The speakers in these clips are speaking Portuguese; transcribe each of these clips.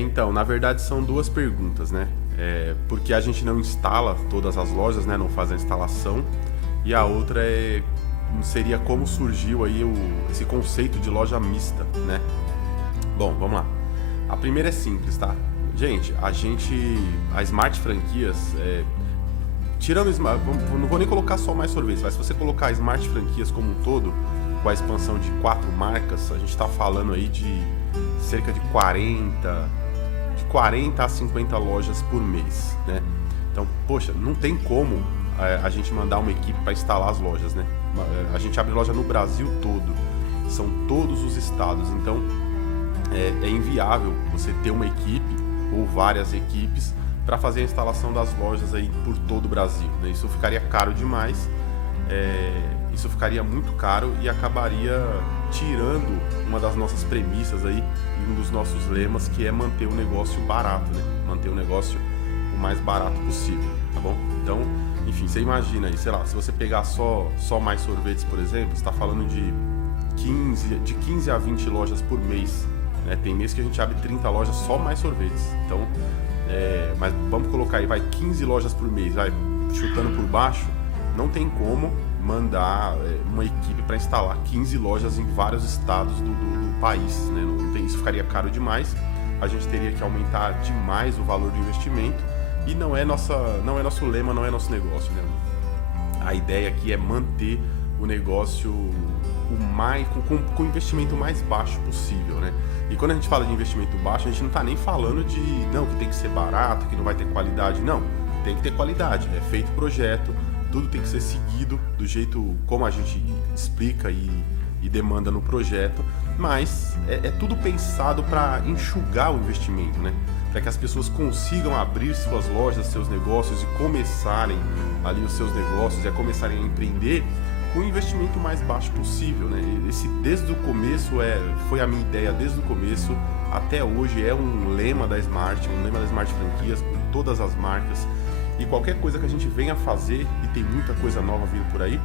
Então, na verdade são duas perguntas, né? Porque a gente não instala todas as lojas, né? Não faz a instalação. E a outra seria como surgiu aí esse conceito de loja mista, né? Bom, vamos lá. A primeira é simples, tá? Gente, a Smart Franquias, tirando, não vou nem colocar só mais sorvetes, mas se você colocar a Smart Franquias como um todo, com a expansão de 4 marcas, a gente está falando aí de cerca de 40 a 50 lojas por mês, né? Então, poxa, não tem como a gente mandar uma equipe para instalar as lojas, né? A gente abre loja no Brasil todo, são todos os estados, então é inviável você ter uma equipe ou várias equipes para fazer a instalação das lojas aí por todo o Brasil, né? Isso ficaria caro demais, isso ficaria muito caro e acabaria tirando uma das nossas premissas aí, um dos nossos lemas, que é manter o negócio barato, né? Manter o negócio o mais barato possível, tá bom? Então, enfim, você imagina aí, sei lá, se você pegar só mais sorvetes, por exemplo, você está falando de 15 a 20 lojas por mês, né? Tem mês que a gente abre 30 lojas só mais sorvetes. Então, mas vamos colocar aí, vai 15 lojas por mês, vai chutando por baixo, não tem como mandar uma equipe para instalar 15 lojas em vários estados do país, né? Isso ficaria caro demais, a gente teria que aumentar demais o valor do investimento e não é nosso lema, não é nosso negócio, né? A ideia aqui é manter o negócio com o investimento mais baixo possível, né? E quando a gente fala de investimento baixo, a gente não está nem falando de que tem que ser barato, que não vai ter qualidade, não, tem que ter qualidade, é feito projeto, tudo tem que ser seguido do jeito como a gente explica e demanda no projeto, mas é tudo pensado para enxugar o investimento, né? Para que as pessoas consigam abrir suas lojas, seus negócios e começarem ali os seus negócios e começarem a empreender com o investimento mais baixo possível, né? Esse desde o começo foi a minha ideia desde o começo até hoje, é um lema da Smart, um lema da Smart Franquias com todas as marcas. E qualquer coisa que a gente venha fazer, e tem muita coisa nova vindo por aí,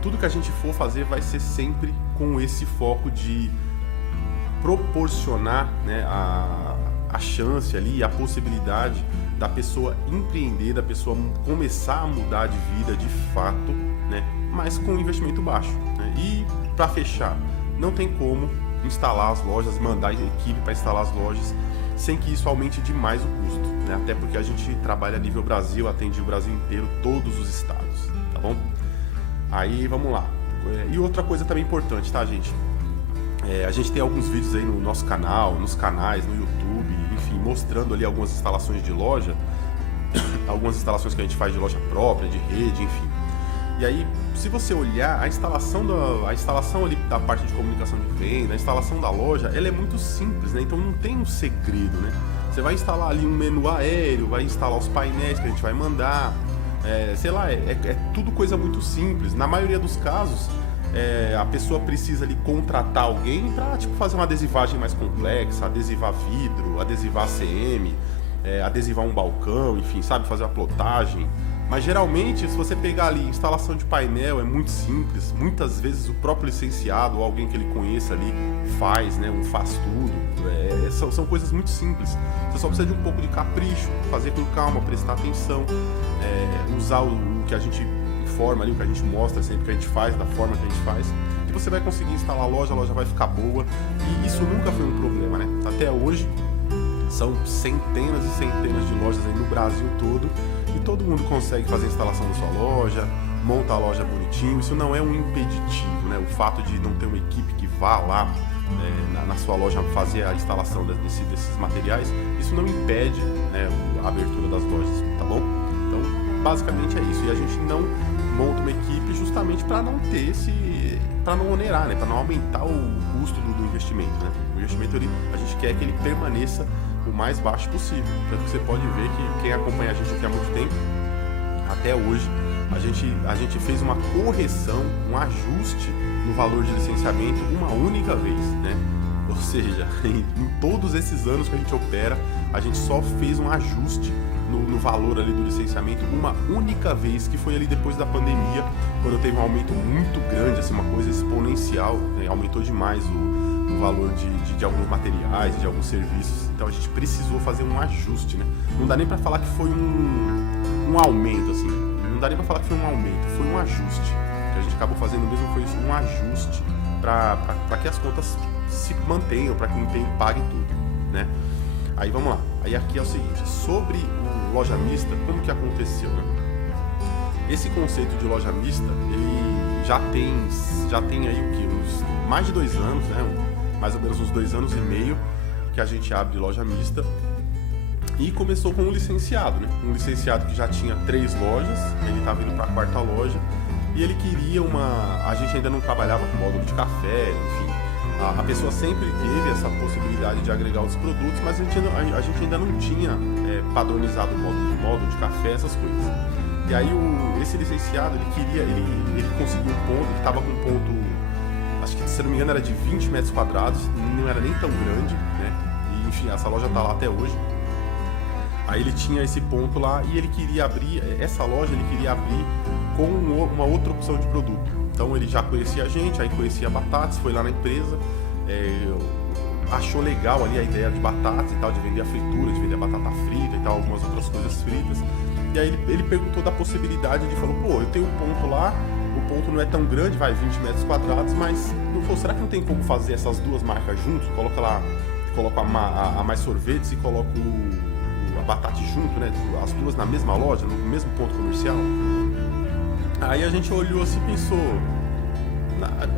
tudo que a gente for fazer vai ser sempre com esse foco de proporcionar, né, a chance ali, a possibilidade da pessoa empreender, da pessoa começar a mudar de vida de fato, né, mas com investimento baixo, né? E para fechar, não tem como instalar as lojas, mandar a equipe para instalar as lojas sem que isso aumente demais o custo, né? Até porque a gente trabalha a nível Brasil, atende o Brasil inteiro, todos os estados, tá bom? Aí vamos lá. E outra coisa também importante, tá, gente? A gente tem alguns vídeos aí no nosso canal, nos canais, no YouTube, enfim, mostrando ali algumas instalações de loja, algumas instalações que a gente faz de loja própria, de rede, enfim. E aí, se você olhar, a instalação ali da parte de comunicação de venda, a instalação da loja, ela é muito simples, né? Então não tem um segredo, né? Você vai instalar ali um menu aéreo, vai instalar os painéis que a gente vai mandar, sei lá, é tudo coisa muito simples. Na maioria dos casos, a pessoa precisa ali contratar alguém para fazer uma adesivagem mais complexa, adesivar vidro, adesivar ACM, adesivar um balcão, enfim, sabe, fazer a plotagem. Mas geralmente, se você pegar ali instalação de painel, é muito simples. Muitas vezes o próprio licenciado ou alguém que ele conheça ali faz, né, faz tudo. São coisas muito simples. Você só precisa de um pouco de capricho, fazer com calma, prestar atenção, usar o que a gente informa ali, o que a gente mostra sempre que a gente faz, da forma que a gente faz, e você vai conseguir instalar a loja vai ficar boa, e isso nunca foi um problema, né? Até hoje são centenas e centenas de lojas aí no Brasil todo, e todo mundo consegue fazer a instalação da sua loja, monta a loja bonitinho. Isso não é um impeditivo, né? O fato de não ter uma equipe que vá lá na sua loja fazer a instalação desses materiais, isso não impede, né, a abertura das lojas, tá bom? Então, basicamente é isso. E a gente não monta uma equipe justamente para não ter para não onerar, né, para não aumentar o custo do investimento, né? O investimento a gente quer que ele permaneça o mais baixo possível. Tanto que você pode ver que quem acompanha a gente aqui há muito tempo, até hoje, a gente fez uma correção, um ajuste no valor de licenciamento uma única vez, né? Ou seja, em todos esses anos que a gente opera, a gente só fez um ajuste no valor ali do licenciamento uma única vez, que foi ali depois da pandemia, quando teve um aumento muito grande, assim, uma coisa exponencial, né? Aumentou demais no valor de alguns materiais, de alguns serviços. Então a gente precisou fazer um ajuste, né? Não dá nem para falar que foi um aumento, assim. Não dá nem para falar que foi um aumento, foi um ajuste. O que a gente acabou fazendo mesmo foi isso, um ajuste para que as contas se mantenham, para que o empenho pague tudo, né? Aí vamos lá. Aí aqui é o seguinte, sobre o loja mista, como que aconteceu, né? Esse conceito de loja mista, ele já tem aí o quê? Uns mais de 2 anos, né? Mais ou menos uns 2 anos e meio que a gente abre loja mista. E começou com um licenciado, né? Um licenciado que já tinha 3 lojas, ele estava indo para a 4ª loja e ele queria a gente ainda não trabalhava com módulo de café, enfim. A pessoa sempre teve essa possibilidade de agregar outros produtos, mas a gente ainda não tinha padronizado o módulo de café, essas coisas. E aí esse licenciado, ele conseguiu um ponto, ele estava com um ponto, acho que se não me engano era de 20 metros quadrados, não era nem tão grande, né? E enfim, essa loja está lá até hoje. Aí ele tinha esse ponto lá e ele queria abrir, essa loja ele queria abrir com uma outra opção de produto. Então ele já conhecia a gente, aí conhecia a Batatas, foi lá na empresa, achou legal ali a ideia de batatas e tal, de vender a fritura, de vender a batata frita e tal, algumas outras coisas fritas. E aí ele perguntou da possibilidade, ele falou, pô, eu tenho um ponto lá, o ponto não é tão grande, vai 20 metros quadrados, mas será que não tem como fazer essas 2 marcas juntos? Coloca a Mais Sorvetes e coloca a Batata junto, né? As 2 na mesma loja, no mesmo ponto comercial. Aí a gente olhou assim e pensou,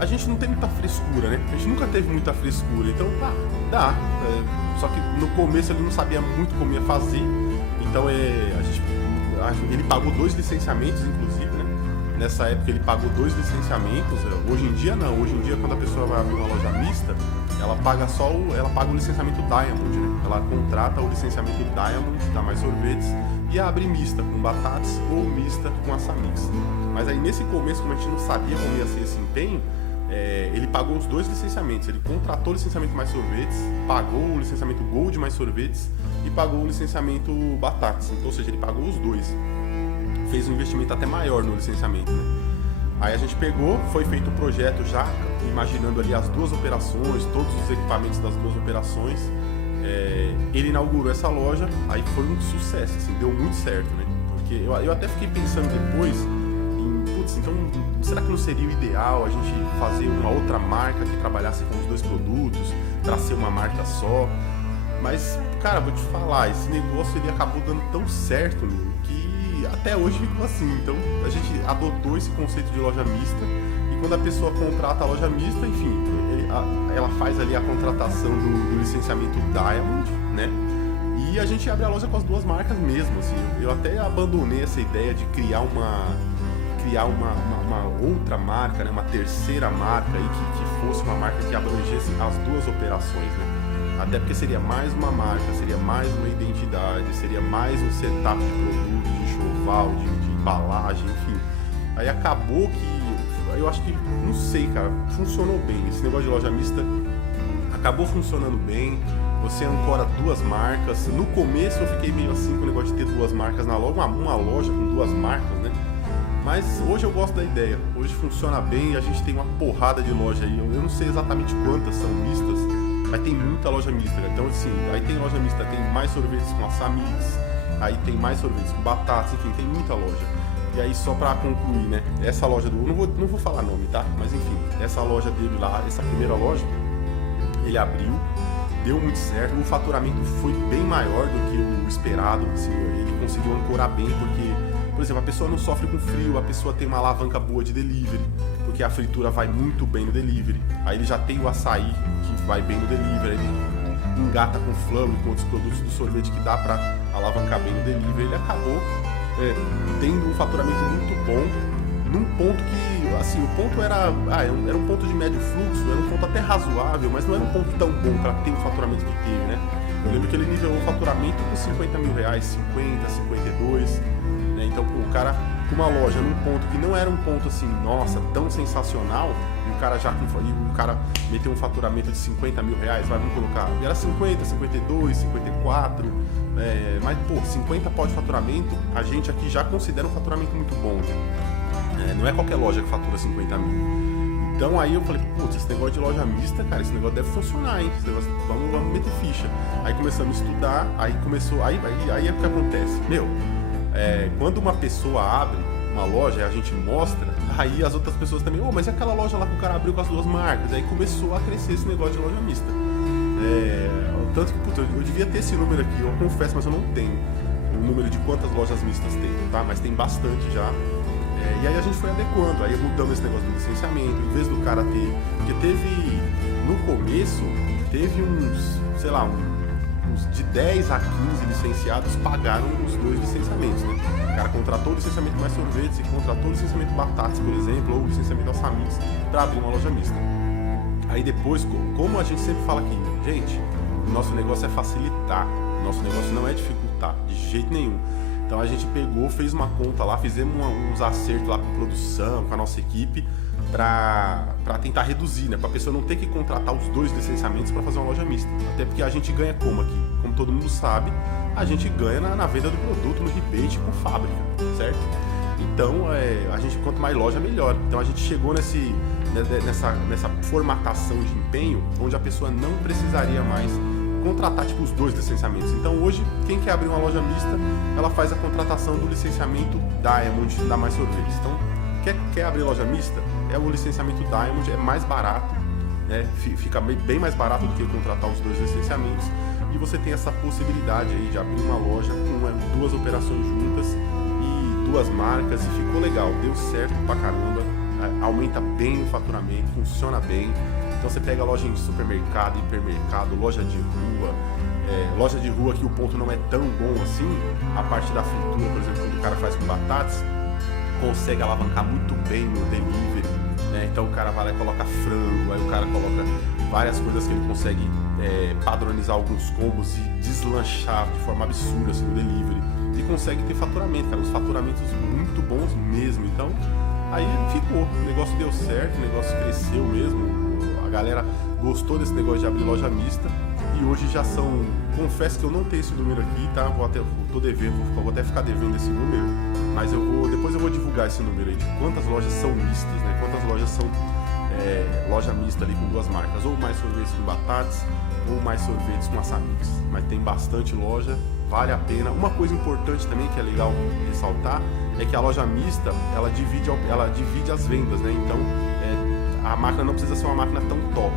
a gente não tem muita frescura, né? A gente nunca teve muita frescura, então dá. Só que no começo ele não sabia muito como ia fazer, então ele pagou 2 licenciamentos, inclusive, né? Nessa época ele pagou 2 licenciamentos. Hoje em dia não, hoje em dia quando a pessoa vai abrir uma loja mista, ela paga o licenciamento Diamond, né? Ela contrata o licenciamento Diamond da Mais Sorvetes e abre mista com batatas ou mista com Assamix. Mas aí nesse começo, como a gente não sabia como ia ser esse empenho, ele pagou os 2 licenciamentos. Ele contratou o licenciamento Mais Sorvetes, pagou o licenciamento Gold Mais Sorvetes e pagou o licenciamento Batatas. Então, ou seja, ele pagou os 2. Fez um investimento até maior no licenciamento, né? Aí a gente pegou, foi feito o projeto já, imaginando ali as 2 operações, todos os equipamentos das 2 operações. Ele inaugurou essa loja, aí foi um sucesso, assim, deu muito certo, né? Porque eu até fiquei pensando depois então será que não seria o ideal a gente fazer uma outra marca que trabalhasse com os 2 produtos, para ser uma marca só? Mas, cara, vou te falar, esse negócio ele acabou dando tão certo, meu, que até hoje ficou assim. Então a gente adotou esse conceito de loja mista e quando a pessoa contrata a loja mista, enfim, ela faz ali a contratação do licenciamento Diamond, né? E a gente abre a loja com as 2 marcas mesmo, assim. Eu até abandonei essa ideia de criar uma outra marca, né? Uma terceira marca aí que fosse uma marca que abrangesse as 2 operações, né? Até porque seria mais uma marca, seria mais uma identidade, seria mais um setup de produto, de enxoval, de embalagem, enfim. Aí acabou que, eu acho que, não sei, cara, funcionou bem. Esse negócio de loja mista acabou funcionando bem. Você ancora 2 marcas. No começo eu fiquei meio assim com o negócio de ter 2 marcas na loja, uma loja com 2 marcas, né? Mas hoje eu gosto da ideia, hoje funciona bem, a gente tem uma porrada de loja aí, eu não sei exatamente quantas são mistas, mas tem muita loja mista, né? Então assim, aí tem loja mista, tem Mais Sorvetes com Assamix, aí tem Mais Sorvetes com Batatas, enfim, tem muita loja. E aí só pra concluir, né, essa loja não vou falar nome, tá? Mas enfim, essa loja dele lá, essa primeira loja, ele abriu, deu muito certo, o faturamento foi bem maior do que o esperado, assim, ele conseguiu ancorar bem porque... Por exemplo, a pessoa não sofre com frio, a pessoa tem uma alavanca boa de delivery, porque a fritura vai muito bem no delivery. Aí ele já tem o açaí, que vai bem no delivery, ele engata com flambo e com outros produtos do sorvete que dá pra alavancar bem no delivery. Ele acabou tendo um faturamento muito bom, num ponto que, assim, o ponto era um ponto de médio fluxo, era um ponto até razoável, mas não era um ponto tão bom para ter o faturamento que teve, né? Eu lembro que ele nivelou o faturamento com 50 mil reais, 50, 52... Então, o cara com uma loja num ponto que não era um ponto assim, nossa, tão sensacional, e o cara meteu um faturamento de 50 mil reais, vamos colocar, e era 50, 52, 54, mas pô, 50 pó de faturamento, a gente aqui já considera um faturamento muito bom, né? Não é qualquer loja que fatura 50 mil. Então aí eu falei, putz, esse negócio de loja mista, cara, esse negócio deve funcionar, hein? Esse negócio, vamos meter ficha. Aí começamos a estudar, aí é o que acontece. Quando uma pessoa abre uma loja e a gente mostra, aí as outras pessoas também, mas e aquela loja lá que o cara abriu com as duas marcas? Aí começou a crescer esse negócio de loja mista. Tanto que, putz, eu devia ter esse número aqui, eu confesso, mas eu não tenho o número de quantas lojas mistas tem, tá? Mas tem bastante já. E aí a gente foi adequando, aí mudando esse negócio do licenciamento, em vez do cara ter... Porque no começo, teve uns de 10 a 15 licenciados pagaram os 2 licenciamentos, né? O cara contratou o licenciamento Mais Sorvetes e contratou o licenciamento Batatas, por exemplo, ou o licenciamento Alçamix para abrir uma loja mista. Aí depois, como a gente sempre fala aqui, gente, o nosso negócio é facilitar, o nosso negócio não é dificultar, de jeito nenhum. Então a gente pegou, fez uma conta lá, fizemos uns acertos lá com a produção, com a nossa equipe, para tentar reduzir, né? Para a pessoa não ter que contratar os 2 licenciamentos para fazer uma loja mista. Até porque a gente ganha como aqui? Como todo mundo sabe, a gente ganha na venda do produto, no rebate com fábrica, certo? Então, a gente, quanto mais loja, melhor. Então a gente chegou nessa formatação de empenho, onde a pessoa não precisaria mais contratar os 2 licenciamentos. Então hoje, quem quer abrir uma loja mista, ela faz a contratação do licenciamento Diamond da Mais Sorvetes. Então, quer abrir loja mista? O licenciamento Diamond é mais barato, né? Fica bem mais barato do que contratar os 2 licenciamentos, e você tem essa possibilidade aí de abrir uma loja com 2 operações juntas e 2 marcas, e ficou legal, deu certo pra caramba, aumenta bem o faturamento, funciona bem. Então você pega loja em supermercado, hipermercado, loja de rua que o ponto não é tão bom assim, a parte da fritura, por exemplo, quando o cara faz com batatas, consegue alavancar muito bem no delivery, né? Então o cara vai lá e coloca frango, aí o cara coloca várias coisas que ele consegue padronizar alguns combos e deslanchar de forma absurda assim, no delivery, e consegue ter faturamento, cara, uns faturamentos muito bons mesmo. Então aí ficou, o negócio deu certo, o negócio cresceu mesmo. A galera gostou desse negócio de abrir loja mista, e hoje já são... Confesso que eu não tenho esse número aqui, tá? Tô devendo, vou até ficar devendo esse número, mas depois eu vou divulgar esse número aí de quantas lojas são mistas, né? Quantas lojas são loja mista ali com 2 marcas, ou Mais Sorvetes com Batatas, ou Mais Sorvetes com Alçamix. Mas tem bastante loja, vale a pena. Uma coisa importante também que é legal ressaltar é que a loja mista, ela divide as vendas, né? Então, a máquina não precisa ser uma máquina tão top.